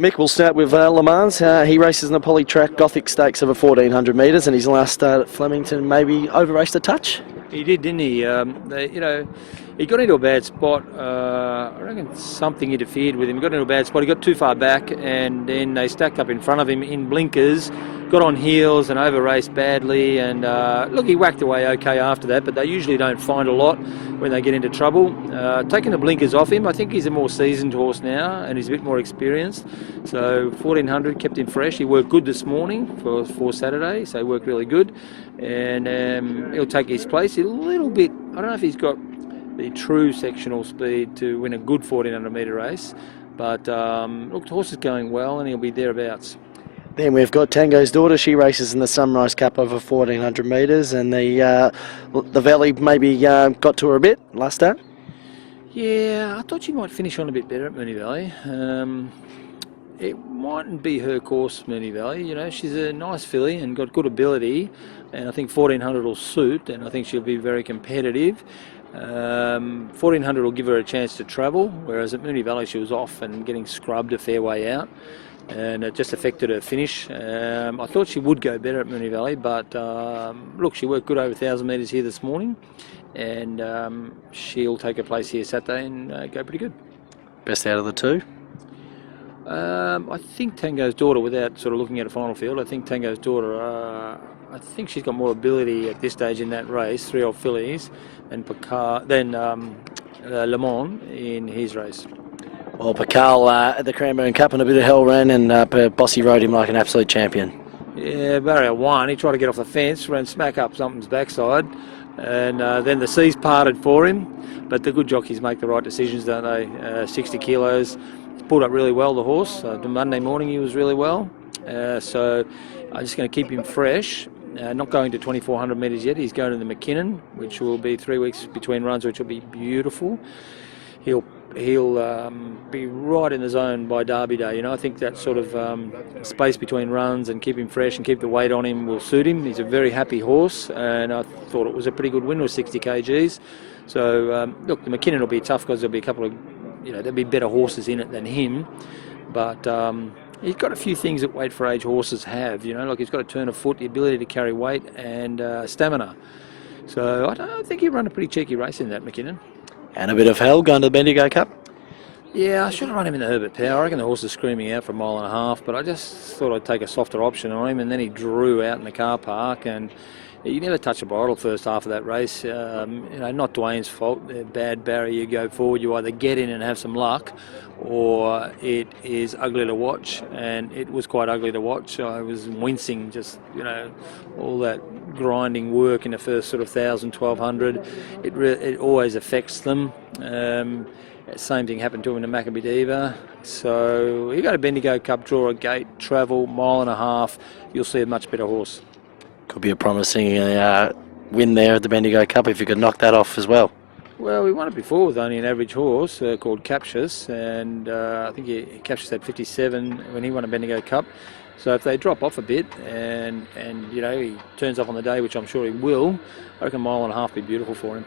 Mick, we'll start with Le Mans. He races in the Poly Track Gothic Stakes over 1400 metres, and his last start at Flemington maybe over-raced a touch. He did, didn't he? He got into a bad spot. I reckon something interfered with him. He got into a bad spot. He got too far back, and then they stacked up in front of him in blinkers. Got on heels and over-raced badly. And look, he whacked away okay after that, but they usually don't find a lot when they get into trouble. Taking the blinkers off him, I think he's a more seasoned horse now, and he's a bit more experienced. So 1400 kept him fresh. He worked good this morning for Saturday, so he worked really good. And he'll take his place a little bit. I don't know if he's got the true sectional speed to win a good 1400 metre race, but look, the horse is going well and he'll be thereabouts. Then we've got Tango's Daughter. She races in the Sunrise Cup over 1400 metres, and the Valley maybe got to her a bit last start. Yeah, I thought she might finish on a bit better at Moonee Valley. It mightn't be her course, Moonee Valley. You know, she's a nice filly and got good ability, and I think 1400 will suit, and I think she'll be very competitive. 1400 will give her a chance to travel, whereas at Moonee Valley she was off and getting scrubbed a fair way out, and it just affected her finish. I thought she would go better at Moonee Valley, but look, she worked good over 1,000 metres here this morning, and she'll take her place here Saturday and go pretty good. Best out of the two? I think Tango's Daughter, without sort of looking at a final field, I think Tango's Daughter, I think she's got more ability at this stage in that race, 3 fillies, than Le Mans in his race. Well, Pascal at the Cranbourne Cup and a bit of hell ran, and Bossy rode him like an absolute champion. Yeah, barrier 1, he tried to get off the fence, ran smack up something's backside, and then the seas parted for him. But the good jockeys make the right decisions, don't they? 60 kilos. Pulled up really well, the horse. The Monday morning he was really well. So I'm just going to keep him fresh. Not going to 2400 metres yet. He's going to the McKinnon, which will be 3 weeks between runs, which will be beautiful. He'll be right in the zone by Derby Day. You know, I think that sort of space between runs and keep him fresh and keep the weight on him will suit him. He's a very happy horse, and I thought it was a pretty good win with 60 kgs. So look, the McKinnon will be tough because there'll be a couple of, there'll be better horses in it than him, but he's got a few things that weight for age horses have. Like he's got a turn of foot, the ability to carry weight, and stamina. So I think he'll run a pretty cheeky race in that McKinnon. And a bit of hell going to the Bendigo Cup. Yeah, I should have run him in the Herbert Power. I reckon the horse is screaming out for 1.5 miles, but I just thought I'd take a softer option on him, and then he drew out in the car park, and you never touch a bridle first half of that race. Not Dwayne's fault. Bad barrier, you go forward, you either get in and have some luck, or it is ugly to watch, and it was quite ugly to watch. I was wincing, just, all that grinding work in the first sort of 1,000, 1,200. It always affects them. Same thing happened to him in the Maccabee Diva. So you go to Bendigo Cup, draw a gate, travel 1.5 miles, you'll see a much better horse. Could be a promising win there at the Bendigo Cup if you could knock that off as well. Well, we won it before with only an average horse called Captious, and I think Captious had 57 when he won a Bendigo Cup. So if they drop off a bit and he turns up on the day, which I'm sure he will, I reckon 1.5 miles would be beautiful for him.